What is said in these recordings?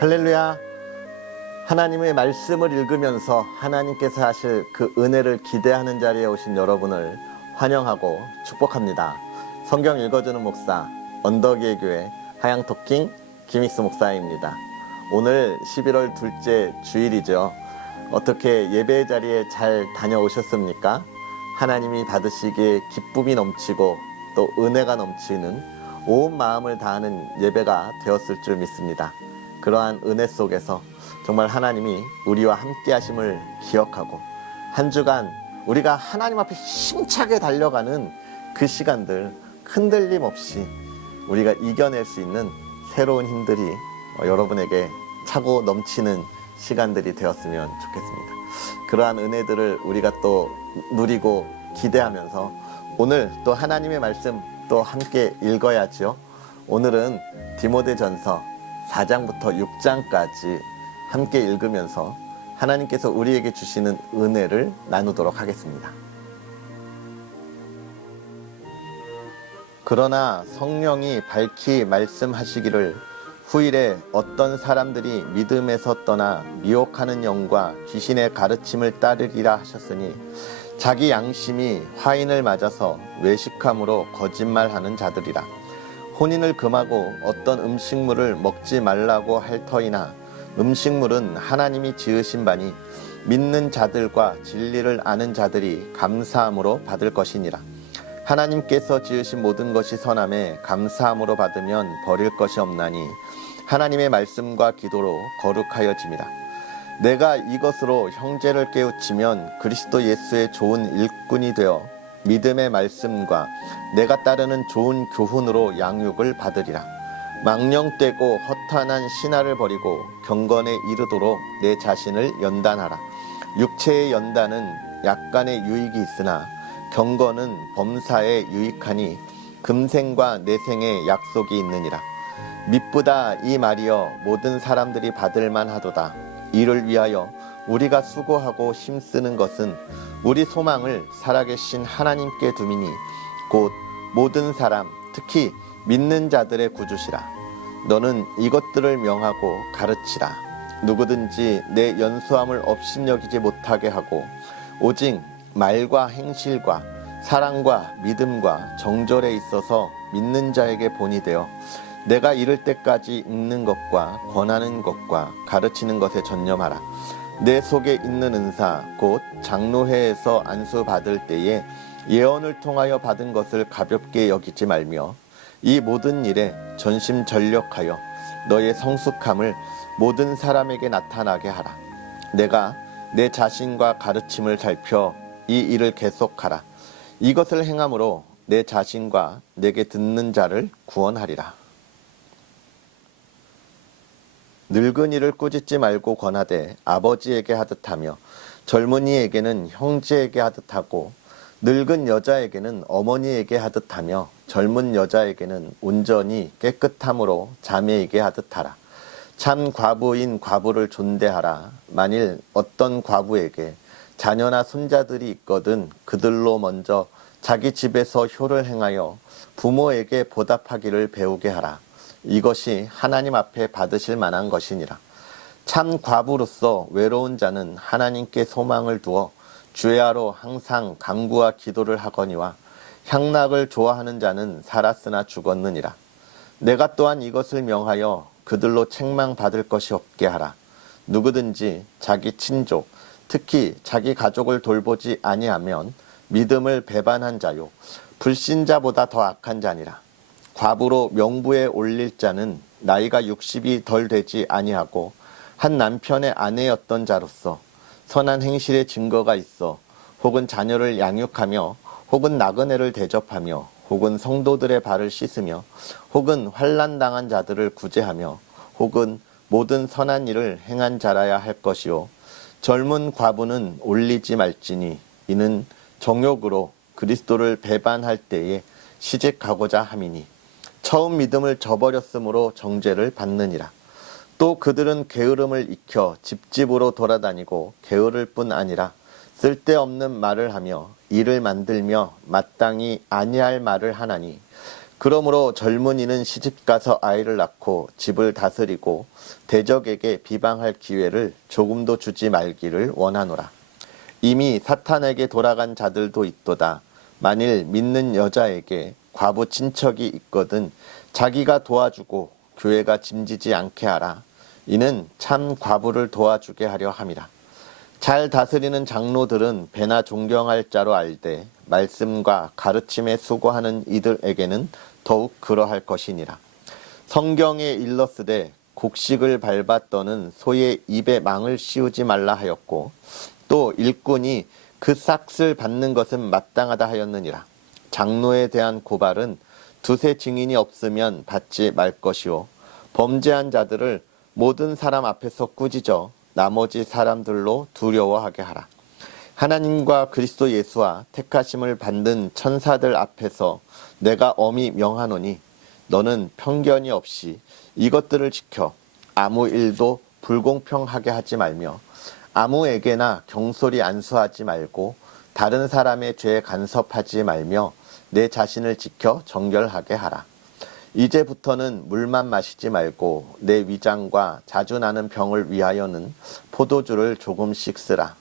할렐루야. 하나님의 말씀을 읽으면서 하나님께서 하실 그 은혜를 기대하는 자리에 오신 여러분을 환영하고 축복합니다. 성경 읽어주는 목사, 언덕의 교회 하양토킹 김익수 목사입니다. 오늘 11월 둘째 주일이죠. 어떻게 예배 자리에 잘 다녀오셨습니까? 하나님이 받으시기에 기쁨이 넘치고 또 은혜가 넘치는 온 마음을 다하는 예배가 되었을 줄 믿습니다. 그러한 은혜 속에서 정말 하나님이 우리와 함께 하심을 기억하고 한 주간 우리가 하나님 앞에 힘차게 달려가는 그 시간들 흔들림 없이 우리가 이겨낼 수 있는 새로운 힘들이 여러분에게 차고 넘치는 시간들이 되었으면 좋겠습니다. 그러한 은혜들을 우리가 또 누리고 기대하면서 오늘 또 하나님의 말씀 또 함께 읽어야죠. 오늘은 디모데전서 4장부터 6장까지 함께 읽으면서 하나님께서 우리에게 주시는 은혜를 나누도록 하겠습니다. 그러나 성령이 밝히 말씀하시기를 후일에 어떤 사람들이 믿음에서 떠나 미혹하는 영과 귀신의 가르침을 따르리라 하셨으니 자기 양심이 화인을 맞아서 외식함으로 거짓말하는 자들이라. 혼인을 금하고 어떤 음식물을 먹지 말라고 할 터이나 음식물은 하나님이 지으신 바니 믿는 자들과 진리를 아는 자들이 감사함으로 받을 것이니라. 하나님께서 지으신 모든 것이 선함에 감사함으로 받으면 버릴 것이 없나니 하나님의 말씀과 기도로 거룩하여짐이라. 내가 이것으로 형제를 깨우치면 그리스도 예수의 좋은 일꾼이 되어 믿음의 말씀과 내가 따르는 좋은 교훈으로 양육을 받으리라. 망령되고 허탄한 신화를 버리고 경건에 이르도록 내 자신을 연단하라. 육체의 연단은 약간의 유익이 있으나 경건은 범사에 유익하니 금생과 내생의 약속이 있느니라. 미쁘다 이 말이여 모든 사람들이 받을 만하도다. 이를 위하여 우리가 수고하고 힘쓰는 것은 우리 소망을 살아계신 하나님께 두미니 곧 모든 사람 특히 믿는 자들의 구주시라. 너는 이것들을 명하고 가르치라. 누구든지 내 연수함을 업신여기지 못하게 하고 오직 말과 행실과 사랑과 믿음과 정절에 있어서 믿는 자에게 본이 되어 내가 이를 때까지 읽는 것과 권하는 것과 가르치는 것에 전념하라. 내 속에 있는 은사 곧 장로회에서 안수받을 때에 예언을 통하여 받은 것을 가볍게 여기지 말며 이 모든 일에 전심전력하여 너의 성숙함을 모든 사람에게 나타나게 하라. 내가 내 자신과 가르침을 살펴 이 일을 계속하라. 이것을 행함으로 내 자신과 내게 듣는 자를 구원하리라. 늙은이를 꾸짖지 말고 권하되 아버지에게 하듯하며 젊은이에게는 형제에게 하듯하고 늙은 여자에게는 어머니에게 하듯하며 젊은 여자에게는 온전히 깨끗함으로 자매에게 하듯하라. 참 과부인 과부를 존대하라. 만일 어떤 과부에게 자녀나 손자들이 있거든 그들로 먼저 자기 집에서 효를 행하여 부모에게 보답하기를 배우게 하라. 이것이 하나님 앞에 받으실 만한 것이니라. 참 과부로서 외로운 자는 하나님께 소망을 두어 주야로 항상 간구와 기도를 하거니와 향락을 좋아하는 자는 살았으나 죽었느니라. 내가 또한 이것을 명하여 그들로 책망받을 것이 없게 하라. 누구든지 자기 친족 특히 자기 가족을 돌보지 아니하면 믿음을 배반한 자요 불신자보다 더 악한 자니라. 과부로 명부에 올릴 자는 나이가 60이 덜 되지 아니하고 한 남편의 아내였던 자로서 선한 행실의 증거가 있어 혹은 자녀를 양육하며 혹은 나그네를 대접하며 혹은 성도들의 발을 씻으며 혹은 환난당한 자들을 구제하며 혹은 모든 선한 일을 행한 자라야 할 것이요 젊은 과부는 올리지 말지니 이는 정욕으로 그리스도를 배반할 때에 시집가고자 함이니 처음 믿음을 저버렸으므로 정죄를 받느니라. 또 그들은 게으름을 익혀 집집으로 돌아다니고 게으를 뿐 아니라 쓸데없는 말을 하며 일을 만들며 마땅히 아니할 말을 하나니 그러므로 젊은이는 시집가서 아이를 낳고 집을 다스리고 대적에게 비방할 기회를 조금도 주지 말기를 원하노라. 이미 사탄에게 돌아간 자들도 있도다. 만일 믿는 여자에게 과부 친척이 있거든 자기가 도와주고 교회가 짐지지 않게 하라. 이는 참 과부를 도와주게 하려 함이라. 잘 다스리는 장로들은 배나 존경할 자로 알되 말씀과 가르침에 수고하는 이들에게는 더욱 그러할 것이니라. 성경에 일렀으되 곡식을 밟아 떠는 소의 입에 망을 씌우지 말라 하였고 또 일꾼이 그 싹을 받는 것은 마땅하다 하였느니라. 장로에 대한 고발은 두세 증인이 없으면 받지 말 것이요 범죄한 자들을 모든 사람 앞에서 꾸짖어 나머지 사람들로 두려워하게 하라. 하나님과 그리스도 예수와 택하심을 받는 천사들 앞에서 내가 엄히 명하노니 너는 편견이 없이 이것들을 지켜 아무 일도 불공평하게 하지 말며 아무에게나 경솔히 안수하지 말고 다른 사람의 죄에 간섭하지 말며 내 자신을 지켜 정결하게 하라. 이제부터는 물만 마시지 말고 내 위장과 자주 나는 병을 위하여는 포도주를 조금씩 쓰라.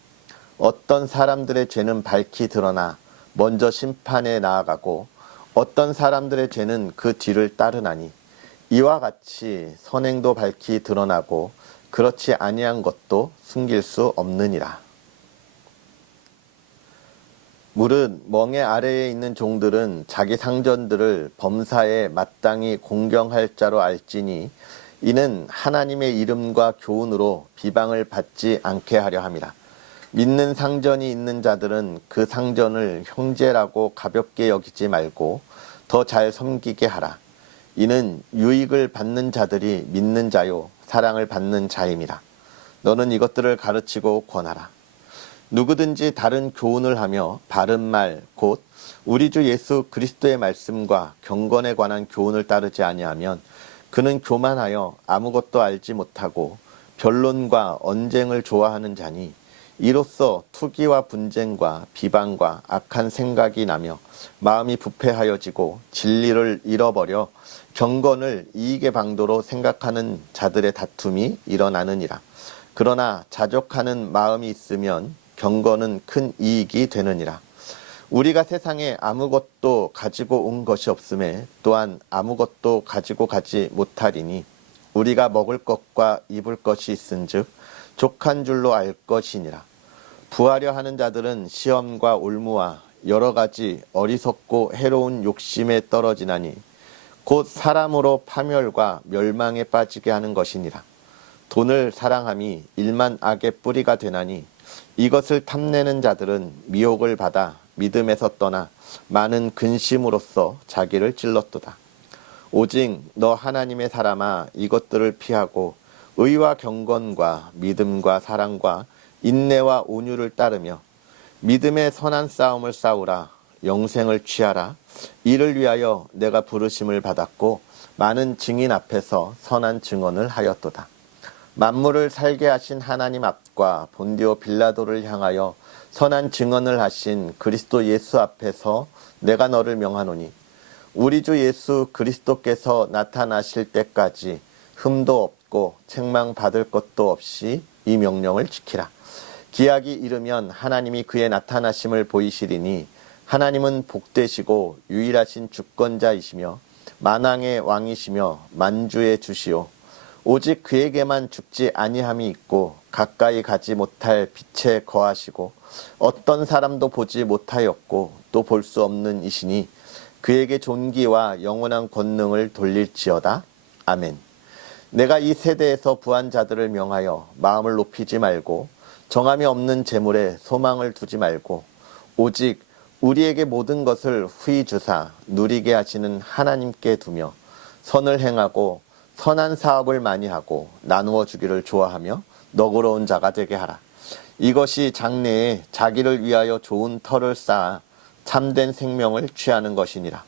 어떤 사람들의 죄는 밝히 드러나 먼저 심판에 나아가고 어떤 사람들의 죄는 그 뒤를 따르나니 이와 같이 선행도 밝히 드러나고 그렇지 아니한 것도 숨길 수 없느니라. 물은 멍에 아래에 있는 종들은 자기 상전들을 범사에 마땅히 공경할 자로 알지니 이는 하나님의 이름과 교훈으로 비방을 받지 않게 하려 함이라. 믿는 상전이 있는 자들은 그 상전을 형제라고 가볍게 여기지 말고 더 잘 섬기게 하라. 이는 유익을 받는 자들이 믿는 자요 사랑을 받는 자임이라. 너는 이것들을 가르치고 권하라. 누구든지 다른 교훈을 하며 바른 말 곧 우리 주 예수 그리스도의 말씀과 경건에 관한 교훈을 따르지 아니하면 그는 교만하여 아무것도 알지 못하고 변론과 언쟁을 좋아하는 자니 이로써 투기와 분쟁과 비방과 악한 생각이 나며 마음이 부패하여지고 진리를 잃어버려 경건을 이익의 방도로 생각하는 자들의 다툼이 일어나느니라. 그러나 자족하는 마음이 있으면 경건은 큰 이익이 되느니라. 우리가 세상에 아무것도 가지고 온 것이 없음에 또한 아무것도 가지고 가지 못하리니 우리가 먹을 것과 입을 것이 있은즉 족한 줄로 알 것이니라. 부하려 하는 자들은 시험과 올무와 여러 가지 어리석고 해로운 욕심에 떨어지나니 곧 사람으로 파멸과 멸망에 빠지게 하는 것이니라. 돈을 사랑함이 일만 악의 뿌리가 되나니 이것을 탐내는 자들은 미혹을 받아 믿음에서 떠나 많은 근심으로써 자기를 찔렀도다. 오직 너 하나님의 사람아 이것들을 피하고 의와 경건과 믿음과 사랑과 인내와 온유를 따르며 믿음의 선한 싸움을 싸우라. 영생을 취하라. 이를 위하여 내가 부르심을 받았고 많은 증인 앞에서 선한 증언을 하였도다. 만물을 살게 하신 하나님 앞과 본디오 빌라도를 향하여 선한 증언을 하신 그리스도 예수 앞에서 내가 너를 명하노니 우리 주 예수 그리스도께서 나타나실 때까지 흠도 없고 책망받을 것도 없이 이 명령을 지키라. 기약이 이르면 하나님이 그의 나타나심을 보이시리니 하나님은 복되시고 유일하신 주권자이시며 만왕의 왕이시며 만주의 주시오. 오직 그에게만 죽지 아니함이 있고 가까이 가지 못할 빛에 거하시고 어떤 사람도 보지 못하였고 또 볼 수 없는 이시니 그에게 존귀와 영원한 권능을 돌릴지어다. 아멘. 내가 이 세대에서 부한 자들을 명하여 마음을 높이지 말고 정함이 없는 재물에 소망을 두지 말고 오직 우리에게 모든 것을 후히 주사 누리게 하시는 하나님께 두며 선을 행하고 선한 사업을 많이 하고 나누어 주기를 좋아하며 너그러운 자가 되게 하라. 이것이 장래에 자기를 위하여 좋은 터를 쌓아 참된 생명을 취하는 것이니라.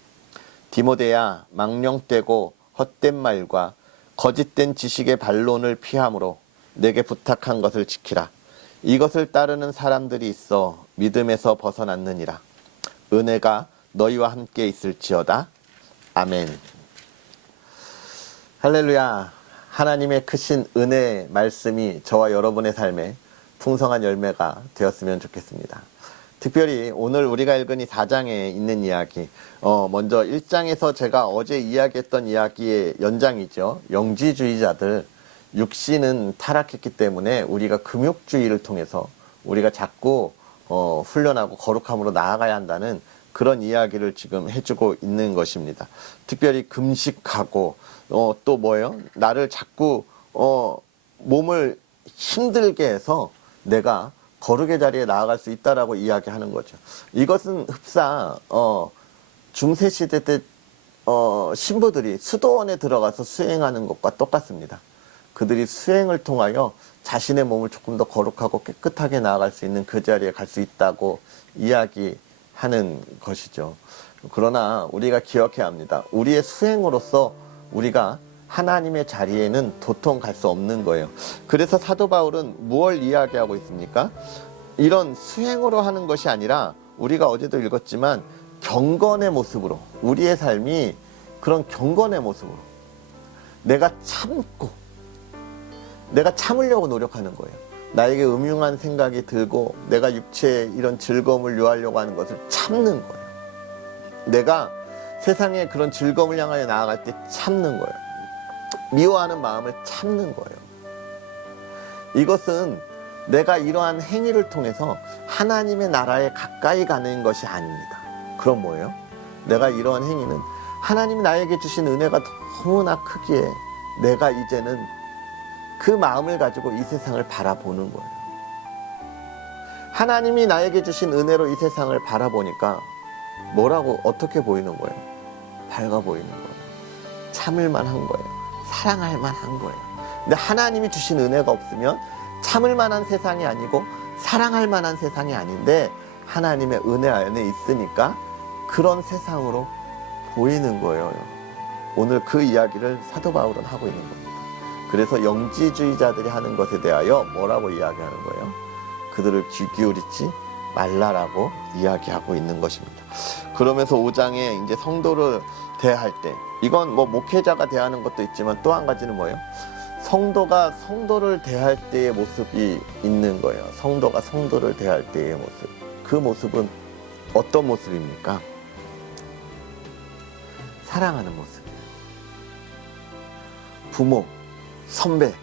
디모데야, 망령되고 헛된 말과 거짓된 지식의 반론을 피함으로 내게 부탁한 것을 지키라. 이것을 따르는 사람들이 있어 믿음에서 벗어났느니라. 은혜가 너희와 함께 있을지어다. 아멘. 할렐루야. 하나님의 크신 은혜의 말씀이 저와 여러분의 삶에 풍성한 열매가 되었으면 좋겠습니다. 특별히 오늘 우리가 읽은 이 4장에 있는 이야기, 먼저 1장에서 제가 어제 이야기했던 이야기의 연장이죠. 영지주의자들, 육신은 타락했기 때문에 우리가 금욕주의를 통해서 우리가 자꾸 훈련하고 거룩함으로 나아가야 한다는 그런 이야기를 지금 해주고 있는 것입니다. 특별히 금식하고 또 뭐예요? 나를 자꾸 몸을 힘들게 해서 내가 거룩의 자리에 나아갈 수 있다라고 이야기하는 거죠. 이것은 흡사 중세시대 때 신부들이 수도원에 들어가서 수행하는 것과 똑같습니다. 그들이 수행을 통하여 자신의 몸을 조금 더 거룩하고 깨끗하게 나아갈 수 있는 그 자리에 갈 수 있다고 이야기하는 것이죠. 그러나 우리가 기억해야 합니다. 우리의 수행으로서 우리가 하나님의 자리에는 도통 갈 수 없는 거예요. 그래서 사도 바울은 무엇을 이야기하고 있습니까? 이런 수행으로 하는 것이 아니라 우리가 어제도 읽었지만 경건의 모습으로, 우리의 삶이 그런 경건의 모습으로 내가 참으려고 노력하는 거예요. 나에게 음흉한 생각이 들고 내가 육체에 이런 즐거움을 요하려고 하는 것을 참는 거예요. 내가 세상에 그런 즐거움을 향하여 나아갈 때 참는 거예요. 미워하는 마음을 참는 거예요. 이것은 내가 이러한 행위를 통해서 하나님의 나라에 가까이 가는 것이 아닙니다. 그럼 뭐예요? 내가 이러한 행위는 하나님이 나에게 주신 은혜가 너무나 크기에 내가 이제는 그 마음을 가지고 이 세상을 바라보는 거예요. 하나님이 나에게 주신 은혜로 이 세상을 바라보니까 어떻게 보이는 거예요? 밝아 보이는 거예요. 참을 만한 거예요. 사랑할 만한 거예요. 근데 하나님이 주신 은혜가 없으면 참을 만한 세상이 아니고 사랑할 만한 세상이 아닌데 하나님의 은혜 안에 있으니까 그런 세상으로 보이는 거예요. 오늘 그 이야기를 사도 바울은 하고 있는 겁니다. 그래서 영지주의자들이 하는 것에 대하여 뭐라고 이야기하는 거예요? 그들을 귀 기울이지 말라라고 이야기하고 있는 것입니다. 그러면서 5장에 이제 성도를 대할 때, 이건 뭐 목회자가 대하는 것도 있지만 또 한 가지는 뭐예요? 성도가 성도를 대할 때의 모습이 있는 거예요. 성도가 성도를 대할 때의 모습. 그 모습은 어떤 모습입니까? 사랑하는 모습이에요. 부모, 선배,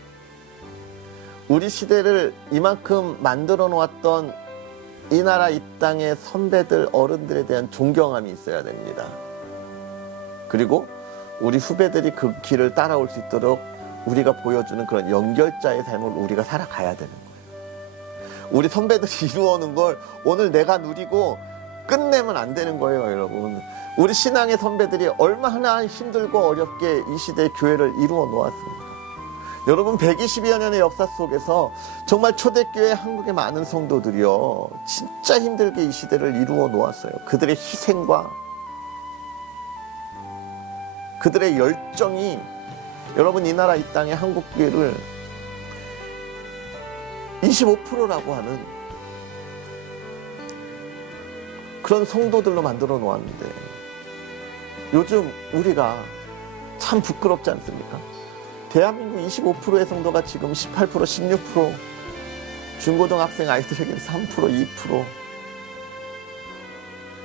우리 시대를 이만큼 만들어 놓았던 이 나라 이 땅의 선배들, 어른들에 대한 존경함이 있어야 됩니다. 그리고 우리 후배들이 그 길을 따라올 수 있도록 우리가 보여주는 그런 연결자의 삶을 우리가 살아가야 되는 거예요. 우리 선배들이 이루어오는 걸 오늘 내가 누리고 끝내면 안 되는 거예요, 여러분. 우리 신앙의 선배들이 얼마나 힘들고 어렵게 이 시대의 교회를 이루어 놓았습니까? 여러분, 120여 년의 역사 속에서 정말 초대교회 한국의 많은 성도들이요, 진짜 힘들게 이 시대를 이루어 놓았어요. 그들의 희생과 그들의 열정이 여러분, 이 나라 이 땅의 한국교회를 25%라고 하는 그런 성도들로 만들어 놓았는데 요즘 우리가 참 부끄럽지 않습니까? 대한민국 25%의 성도가 지금 18%, 16%, 중고등학생 아이들에게는 3%,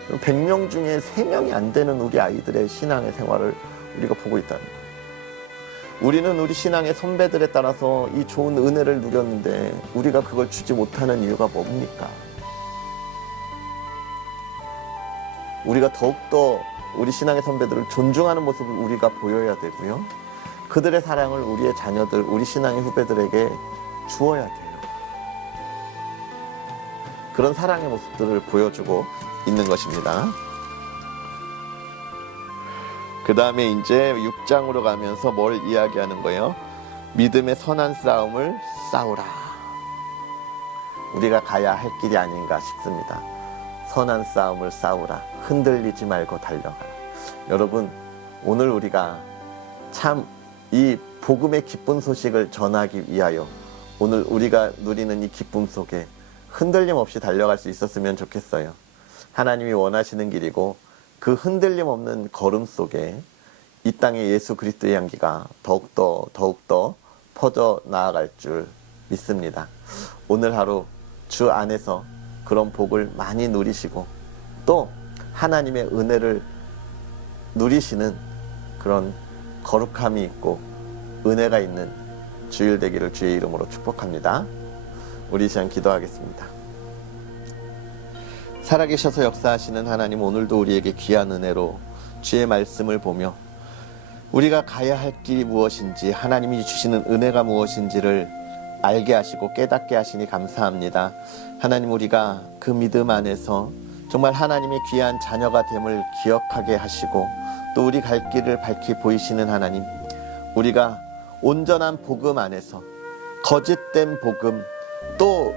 2%, 100명 중에 3명이 안 되는 우리 아이들의 신앙의 생활을 우리가 보고 있다는 거예요. 우리는 우리 신앙의 선배들에 따라서 이 좋은 은혜를 누렸는데 우리가 그걸 주지 못하는 이유가 뭡니까? 우리가 더욱더 우리 신앙의 선배들을 존중하는 모습을 우리가 보여야 되고요. 그들의 사랑을 우리의 자녀들, 우리 신앙의 후배들에게 주어야 돼요. 그런 사랑의 모습들을 보여주고 있는 것입니다. 그 다음에 이제 6장으로 가면서 뭘 이야기하는 거예요? 믿음의 선한 싸움을 싸우라. 우리가 가야 할 길이 아닌가 싶습니다. 선한 싸움을 싸우라. 흔들리지 말고 달려가라. 여러분, 오늘 우리가 참 이 복음의 기쁜 소식을 전하기 위하여 오늘 우리가 누리는 이 기쁨 속에 흔들림 없이 달려갈 수 있었으면 좋겠어요. 하나님이 원하시는 길이고 그 흔들림 없는 걸음 속에 이 땅에 예수 그리스도의 향기가 더욱더 퍼져 나아갈 줄 믿습니다. 오늘 하루 주 안에서 그런 복을 많이 누리시고 또 하나님의 은혜를 누리시는 그런 거룩함이 있고 은혜가 있는 주일 되기를 주의 이름으로 축복합니다. 우리 이 시간 기도하겠습니다. 살아계셔서 역사하시는 하나님, 오늘도 우리에게 귀한 은혜로 주의 말씀을 보며 우리가 가야 할 길이 무엇인지, 하나님이 주시는 은혜가 무엇인지를 알게 하시고 깨닫게 하시니 감사합니다. 하나님, 우리가 그 믿음 안에서 정말 하나님의 귀한 자녀가 됨을 기억하게 하시고 또 우리 갈 길을 밝히 보이시는 하나님, 우리가 온전한 복음 안에서 거짓된 복음 또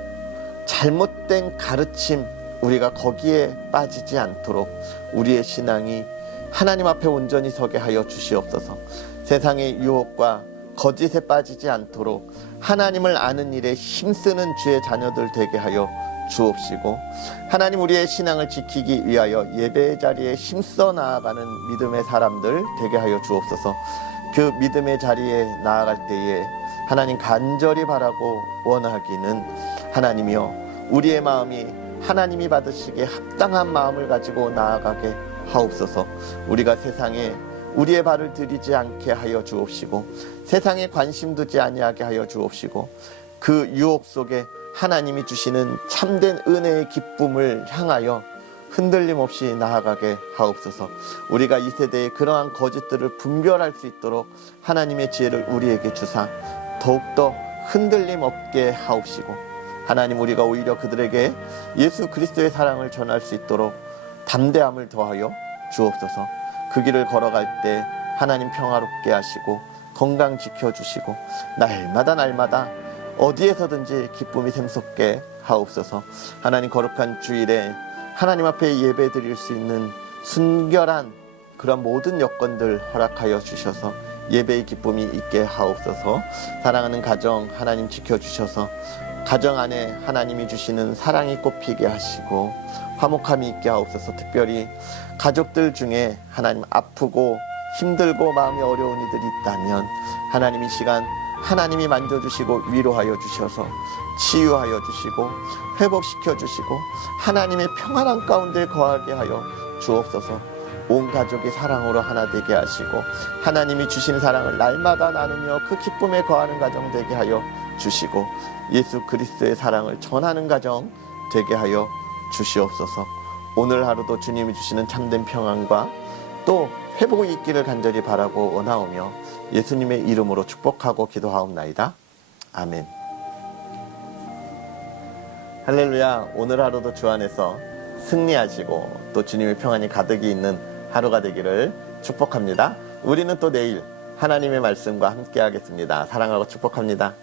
잘못된 가르침, 우리가 거기에 빠지지 않도록 우리의 신앙이 하나님 앞에 온전히 서게 하여 주시옵소서. 세상의 유혹과 거짓에 빠지지 않도록 하나님을 아는 일에 힘쓰는 주의 자녀들 되게 하여 주옵시고, 하나님 우리의 신앙을 지키기 위하여 예배의 자리에 힘써 나아가는 믿음의 사람들 되게 하여 주옵소서. 그 믿음의 자리에 나아갈 때에 하나님 간절히 바라고 원하기는 하나님이여, 우리의 마음이 하나님이 받으시기에 합당한 마음을 가지고 나아가게 하옵소서. 우리가 세상에 우리의 발을 들이지 않게 하여 주옵시고 세상에 관심 두지 아니하게 하여 주옵시고 그 유혹 속에 하나님이 주시는 참된 은혜의 기쁨을 향하여 흔들림 없이 나아가게 하옵소서. 우리가 이 세대의 그러한 거짓들을 분별할 수 있도록 하나님의 지혜를 우리에게 주사 더욱더 흔들림 없게 하옵시고, 하나님 우리가 오히려 그들에게 예수 그리스도의 사랑을 전할 수 있도록 담대함을 더하여 주옵소서. 그 길을 걸어갈 때 하나님 평화롭게 하시고 건강 지켜주시고 날마다 어디에서든지 기쁨이 샘솟게 하옵소서. 하나님 거룩한 주일에 하나님 앞에 예배 드릴 수 있는 순결한 그런 모든 여건들 허락하여 주셔서 예배의 기쁨이 있게 하옵소서. 사랑하는 가정 하나님 지켜주셔서 가정 안에 하나님이 주시는 사랑이 꽃피게 하시고 화목함이 있게 하옵소서. 특별히 가족들 중에 하나님 아프고 힘들고 마음이 어려운 이들이 있다면 하나님 이 시간 하나님이 만져주시고 위로하여 주셔서 치유하여 주시고 회복시켜 주시고 하나님의 평안한 가운데 거하게 하여 주옵소서. 온 가족이 사랑으로 하나 되게 하시고 하나님이 주신 사랑을 날마다 나누며 그 기쁨에 거하는 가정 되게 하여 주시고 예수 그리스도의 사랑을 전하는 가정 되게 하여 주시옵소서. 오늘 하루도 주님이 주시는 참된 평안과 또 회복이 있기를 간절히 바라고 원하오며 예수님의 이름으로 축복하고 기도하옵나이다. 아멘. 할렐루야. 오늘 하루도 주 안에서 승리하시고 또 주님의 평안이 가득히 있는 하루가 되기를 축복합니다. 우리는 또 내일 하나님의 말씀과 함께 하겠습니다. 사랑하고 축복합니다.